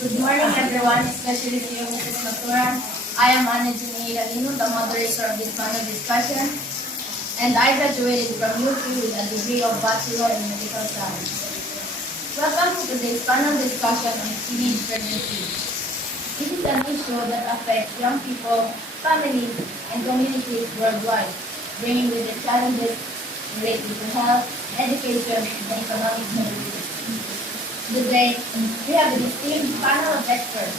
Good morning, everyone, especially to you, Mrs. Matura. I am Ana Junaida Lino, the moderator of this panel discussion, and I graduated from UP with a degree of Bachelor in Medical Science. Welcome to today's panel discussion on teenage pregnancy. This is an issue that affects young people, families, and communities worldwide, bringing with it challenges related to health, education, and economic mobility. Today, we have a distinguished panel of experts.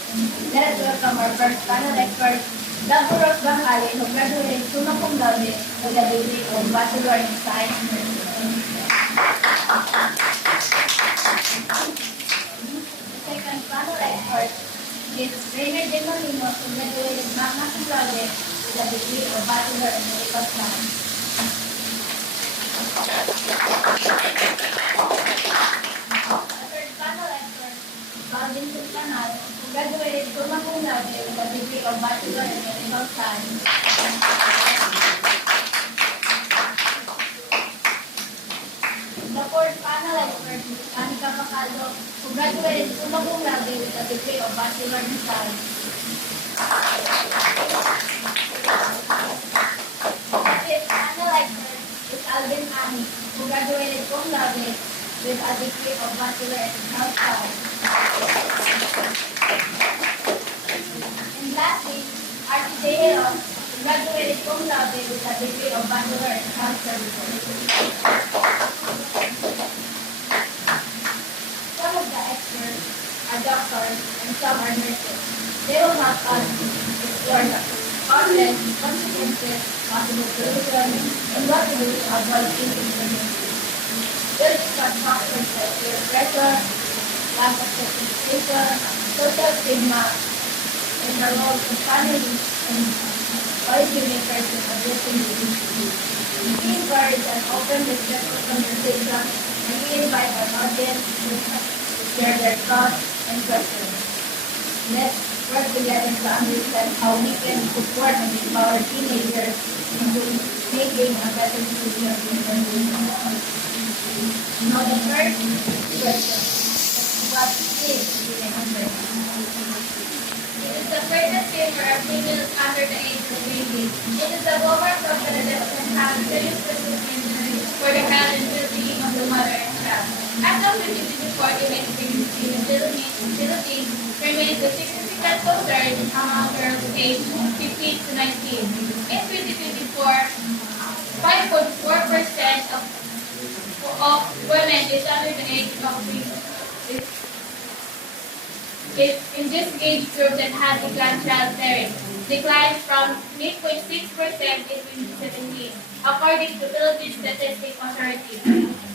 Let us welcome our first panel expert, Dr. Rose Bangale, who graduated summa cum laude with a degree of Bachelor in Science Nursing. The second panel expert is Rainer De Molino, who graduated magna cum laude with a degree of Bachelor in Medical Science. Alvin Sultanal, who graduated summa cum laude with a degree of Bachelor in Medical Science. The fourth panel expert is Anika Bacaldo, who graduated summa cum laude with a degree of Bachelor in Science. The fifth panel expert is Alvin Ani, who graduated cum laude with a degree of Bachelor in Health Science. And lastly, RTJ Hero, who graduated cum laude with a degree of Bachelor in Health Services. Some of the experts are doctors and some are nurses. They will help us explore the causes, consequences, possible solutions, and what to do to avoid teenage pregnancy. We'll discuss factors like peer pressure, lack of certification, social stigma, and the role of families and policymakers in addressing the issue. We encourage an open, respectful conversation, and we invite our audience to share their thoughts and questions. Let's work together to understand how we can support and empower teenagers into making a better decision in their lives. Now the first question. What is teenage pregnancy? It is the pregnancy for a female under the age of 20. It is a woman from the that can have serious physical injury for the health and well-being of the mother and child. As of 2024, teenage pregnancy in the Philippines remains a significant concern among girls aged 15 to 19. In 2024, 5.4% of women is under the age of 20. In this age group that has begun childbearing, declined from 8.6% in 2017, according to Philippine Statistics Authority.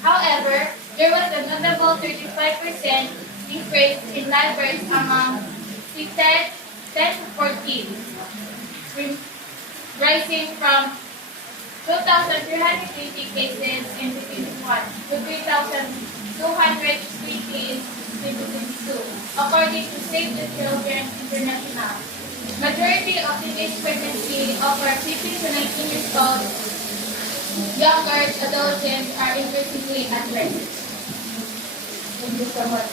However, there was a notable 35% increase in live births among 10 to 14, rising from 2,380 cases in 2021 to 3,203 cases in 2022, according to Save the Children International. Majority of teenage pregnancy over 15 to 19 years old, younger adolescents are increasingly at risk. Thank you so much.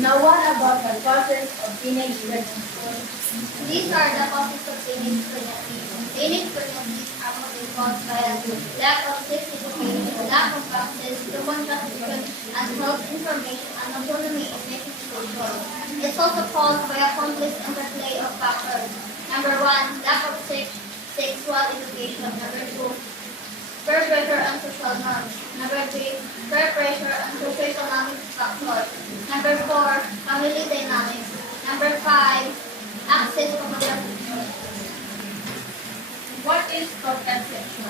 Now, what about the causes of teenage pregnancy? These are the causes of teenage pregnancy. Teenage pregnancies are mostly caused by a lack of sex education, lack of access to contraception and health information, and autonomy in making choices. It's also caused by a complex interplay of factors. Number 1, lack of sexual education. Number 2, peer pressure and social norms. Number 3, peer pressure and socioeconomic factors. Number 4, family dynamics. Number 5, access to contraception. What is contraception?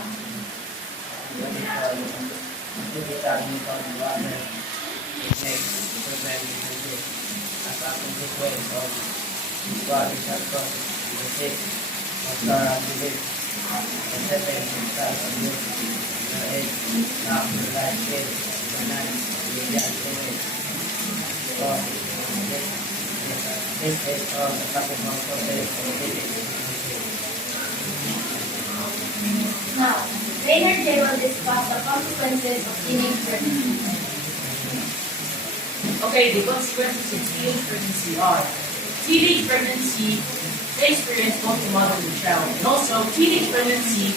As a consequence of sexual intercourse, the activate the certain sexual abuse, the age, after life stage, the night, the activate. So, this is all the topic of process. Now, Rainer will discuss the consequences of teenage pregnancy. Okay, the consequences of teenage pregnancy are teenage pregnancy may experience both the mother and the child. And also, teenage pregnancy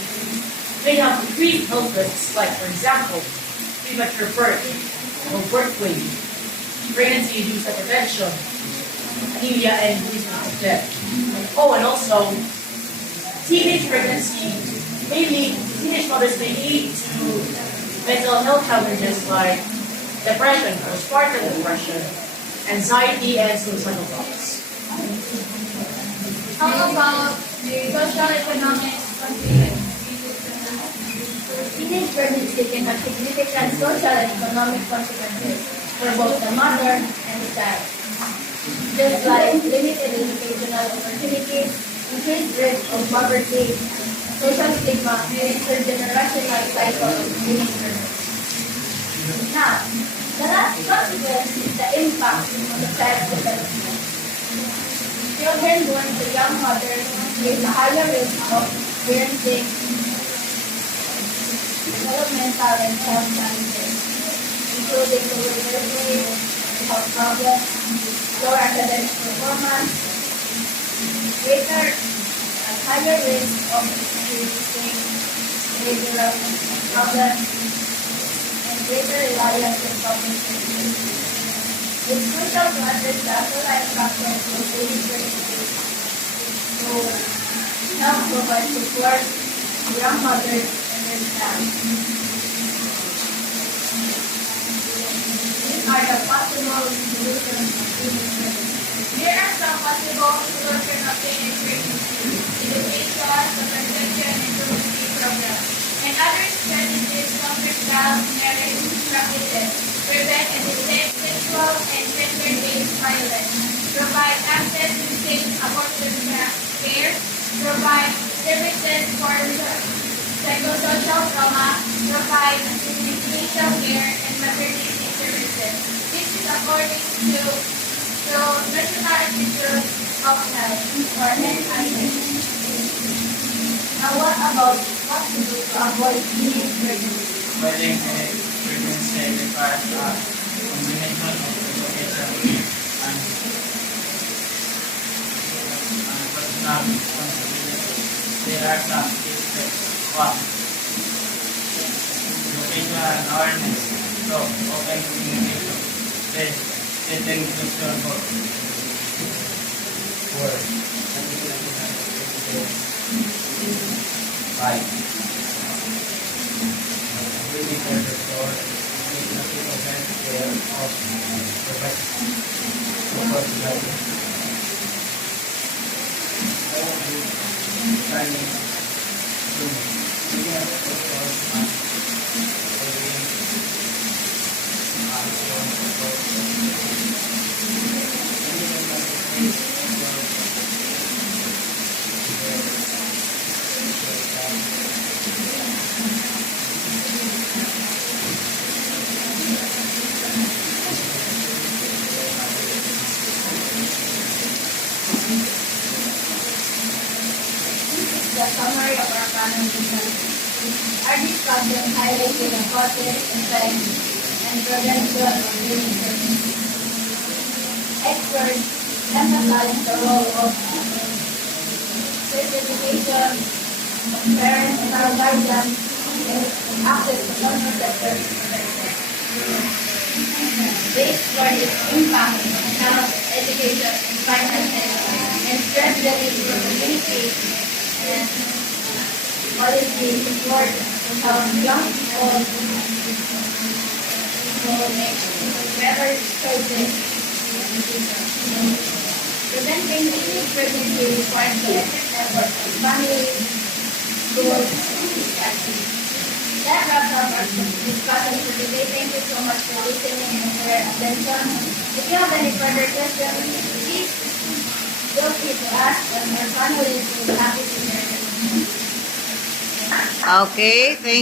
may have increased health risks, like, for example, premature birth, no birth weight, pregnancy-induced hypertension, anemia, and increased risk of death. Oh, and also, teenage pregnancy teenage mothers may lead to mental health challenges like depression, postpartum depression, anxiety, and suicidal thoughts. How about the social economic consequences? Teenage pregnancy can have significant social and economic consequences for both the mother and the child. Just like limited educational opportunities, increased risk of poverty, social stigma, and intergenerational cycle of teenage pregnancy. Now, the last consequence is the impact on the child's development. Children born to young mothers face a higher risk of experiencing developmental and health challenges, including lower birth weight, health problems, lower academic performance, higher risk of experiencing behavioral problems, and greater reliance on public services. It's crucial to understand the life factors of teenage pregnancy to help provide support to young mothers and their staff. These are the possible solutions of teenage pregnancy. Here are some possible solutions of teenage pregnancy: education, contraception, and pregnancy programs, and other strategies from child marriage practices. Prevent and detect sexual and gender-based violence. Provide access to safe abortion care. Provide services for psychosocial trauma. Provide medication care and maternity services. This is according to National Institute of Health, or NIH. Now, what about what to do to avoid teenage pregnancy? Avoiding pregnancy requires a combination of education and personal responsibility. There are some key steps. 1. Education and awareness. 2. Open communication. 3. Setting future goals. 5. Really for the store, make the people very aware of the best support level. Training to looking at the store and The summary of our panel discussion. Our discussion highlighted the causes, effects, and prevention of teenage pregnancy. Experts emphasized the role of sex education, parents and our guardians, and access to contraceptive protection. They explored its impact on health, education, finances, and stress the need for community and policy support to help young people make better choices in the future. Preventing teenage pregnancy requires collective efforts of families, schools, and society. That wraps up our discussion for today. Thank you so much for listening and for your attention. If you have any further questions, please feel free to ask, and our panelists will be happy to share them. Okay, thank